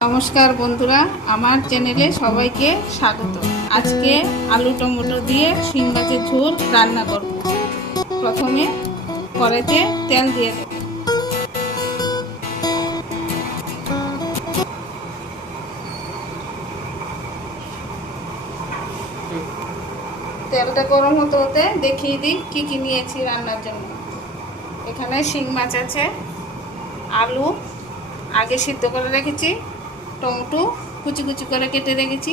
নমস্কার বন্ধুরা, আমার চ্যানেলে সবাইকে স্বাগত। আজকে আলু টমেটো দিয়ে শিং মাছের ঝোল রান্না করব। প্রথমে কড়াইতে তেল দিয়ে দেব। তেলটা গরম হতে হতে দেখিয়ে দিই কি কি নিয়েছি রান্নার জন্য। এখানে শিং মাছ আছে, আলু আগে সিদ্ধ করে রেখেছি, টমেটো কুচি কুচি করে কেটে রেখেছি,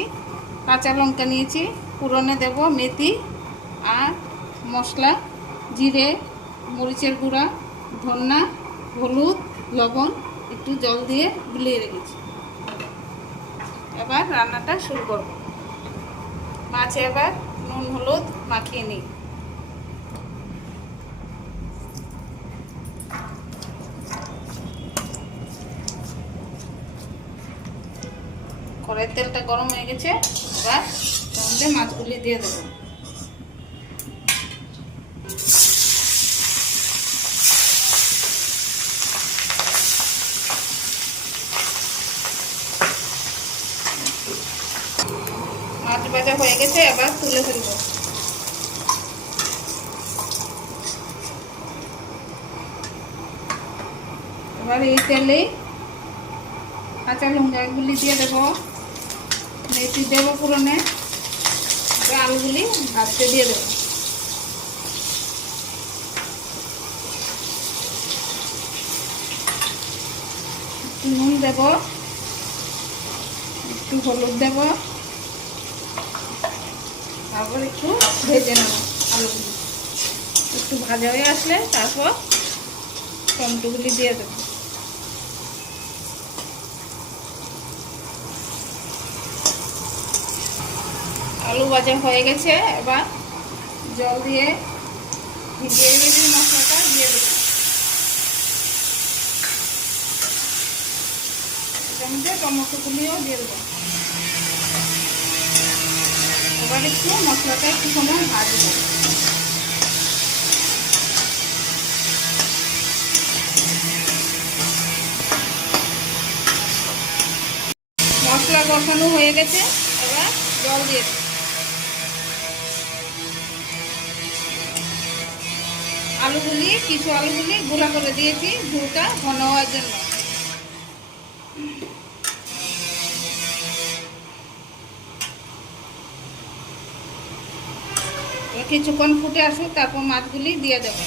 কাঁচা লঙ্কা নিয়েছি, ফোড়নে দেব মেথি আর মশলা, জিরে, মরিচের গুঁড়া, ধনিয়া, হলুদ, লবণ, একটু জল দিয়ে গুলিয়ে রেখেছি। এবার রান্নাটা শুরু করব। মাছে এবার নুন হলুদ মাখিয়ে নিই। কড়াইয়ের তেলটা গরম হয়ে গেছে, এবার তার মধ্যে মাছগুলি দিয়ে দেবো। মাছ ভাজা হয়ে গেছে, এবার তুলে ফেলবো। এবার এই তেলেই কাঁচা লঙ্কাগুলি দিয়ে দেবো, মেথি দেবো ফোড়নে, আলুগুলি ভাজতে দিয়ে দেবো। একটু নুন দেব, একটু হলুদ দেব, তারপর একটু ভেজে নেব আলুগুলি। একটু ভাজা হয়ে আসলে তারপর টমেটোগুলি দিয়ে দেবো। আলু ভাজা হয়ে গেছে, এবার জল দিয়ে ভিজিয়ে রেখে মশলাটা দিয়ে দেবো। এটার মধ্যে টমেটোগুলিও দিয়ে দেবো। এবার একটু মশলাটা একটু সময় ভাজবো। মশলা কষানো হয়ে গেছে, এবার জল দিয়ে দেবো। কিছু আলুগুলি গুঁড়া করে দিয়েছি ঝোলটা ঘন হওয়ার জন্য। কিছুক্ষণ ফুটে আসুক, তারপর মাছগুলি দিয়ে দেবো।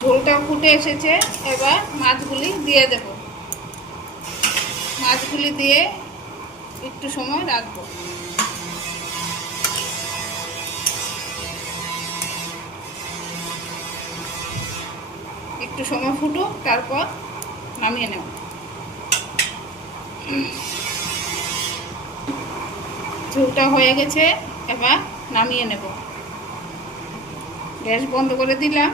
ঝোলটা ফুটে এসেছে, এবার মাছগুলি দিয়ে দেব। মাছগুলি দিয়ে একটু সময় রাখবো। একটু সময় ফুটুক, তারপর নামিয়ে নেব। ঝোলটা হয়ে গেছে, এবার নামিয়ে নেব। গ্যাস বন্ধ করে দিলাম,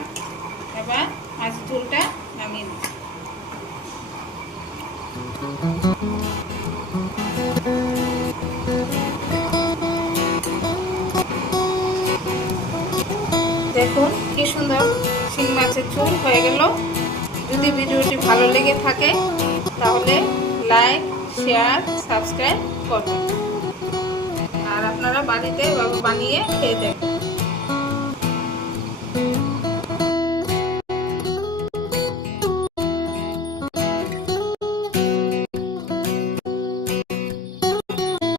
এবার মাছের ঝোলটা নামিয়ে নেব। দেখুন কি সুন্দর শিং মাছের ঝোল হয়ে গেল। যদি ভিডিওটি ভালো লেগে থাকে তাহলে লাইক, শেয়ার, সাবস্ক্রাইব করবেন। আর আপনারা বাড়িতে বানিয়ে খেয়ে দেখবেন।